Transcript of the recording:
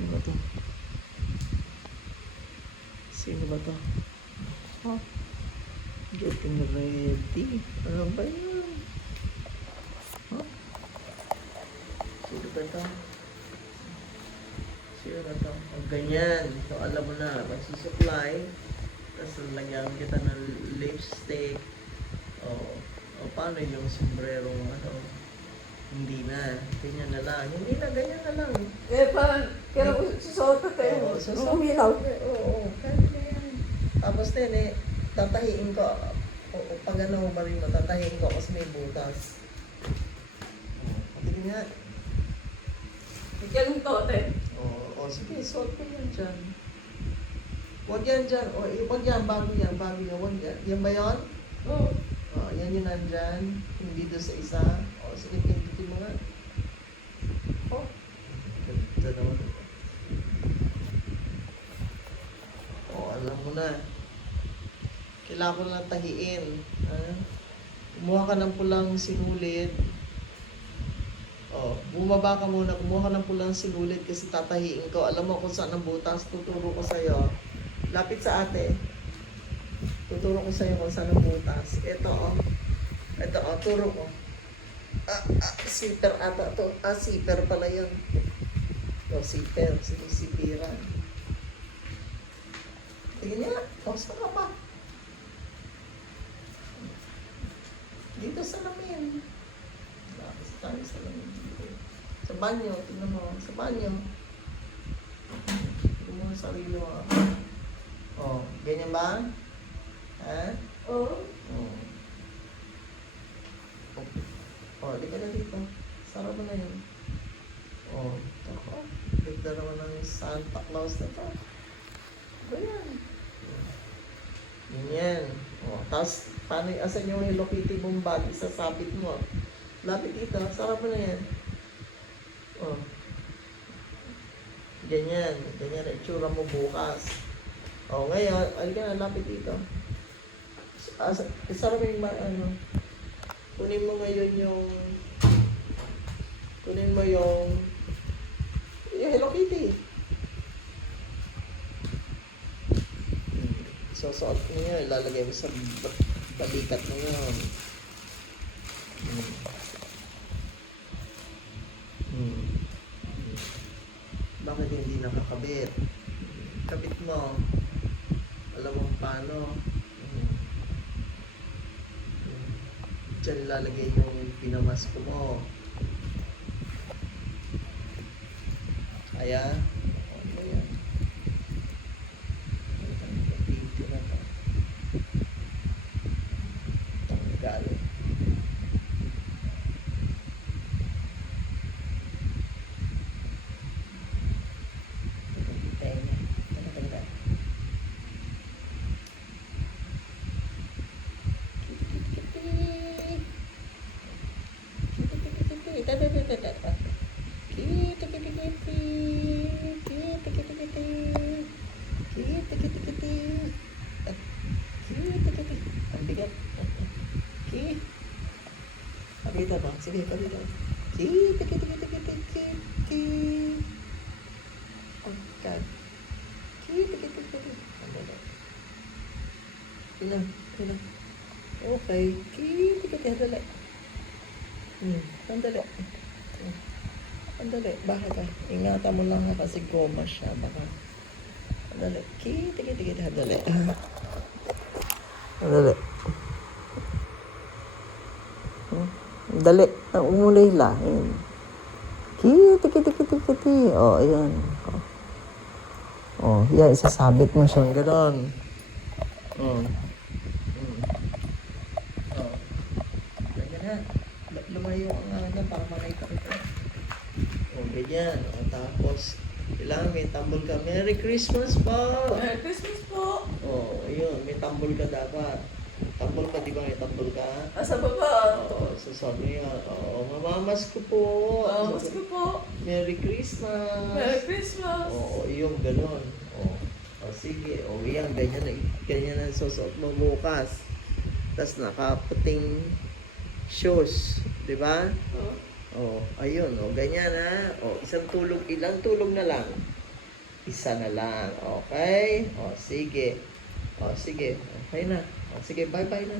Sino ba to? Sino ba to? Oh, getting ready. Ano ba yan? Huh? Sino ba to? Sino ba to? O, ganyan. So, alam mo na, magsusupply. Tapos, lagyan kita ng lipstick. O paano yung sombrero, ano? Hindi na. Ganyan na lang. Hindi na, ganyan na lang. Eh, parang, kaya ko susuot ka tayo. Susuot. Umilaw. Oo, kahit na yan. Tapos din tatahiin ko. Pag ano ba rin mo, tatahiin ko kasi may butas. Pati nga. Ganun to, te. Sige, suot ko yan dyan. Huwag yan dyan. Huwag yan, bago yan. Huwag yan. Yan ba yun? Oo. Yan yung nandyan. Hindi doon sa isa. Sige, pindutin mo nga. Ganda naman. Alam mo na. Kailangan ko lang tahiin. Kumuha ka ng pulang sinulid. Bumaba ka muna. Kumuha ka ng pulang sinulid kasi tatahiin ko. Alam mo kung saan ang butas. Tuturo ko sa'yo. Lapit sa ate. Tuturo ko sa'yo kung saan ang butas. Ito, turo ko. Zipper ata to. Zipper pala yun. Zipper. Sinisipiran. Tingnan niya. Saan ka pa? Dito sa lamin. Lapis tayo sa lamin dito. Sa banyo. Tingnan mo. Sa banyo. Tingnan mo sa sarili mo. Ganyan ba? Ha? Oo. Di ka na dito. Sarap mo na yun. Ako. Ganda naman ng Santa Claus na to. Ganyan. Ganyan. Tapos, asan yung Hello Kitty mong bag? Isasapit mo. Lapit dito. Sarap mo na yan. Ganyan. Ganyan na itsura mo bukas. Ngayon, alika na, lapit dito. Sarap mo yung kunin mo ngayon yung Hello Kitty. Susuot mo yun, ilalagay mo sa balikat mo yun. Bakit hindi nakakabit? Kabit mo. Alam mo paano. Diyan lalagay yung pinamasko mo. Ayan. Ayan. Video na to. Tanggal. Tanggal. Ang bigat. Pakita ba? Sige, pakita. Oh God. Ilang. Okay. Sandali. Sandali. Baka ka. Ingatan mo lang ha kasi goma siya. Baka. Sandali. Sandali. Sandali. Dali. Umulay lahin. Ayan. Yan. Isasabit mo siyang gano'n. Ganyan na. Lumayo ang ano para makita kita. Ganyan. Tapos, kailangan may tambol ka. Merry Christmas po! Merry Christmas po! Ayun. May tambol ka dapat. Tambol ka, di ba may tambol ka? Sa baba. Sasabi niya, mamamas ko po. Mamamas ko po. Merry Christmas! Merry Christmas! Yung gano'n. Sige. Yan. Ganyan ang susuot mo bukas. Tapos nakaputing shoes. Di ba? Ayun. Ganyan ha. Isang tulog. Ilang tulog na lang? Isa na lang. Okay? O, sige. O, sige. Okay na. O, sige, bye-bye na.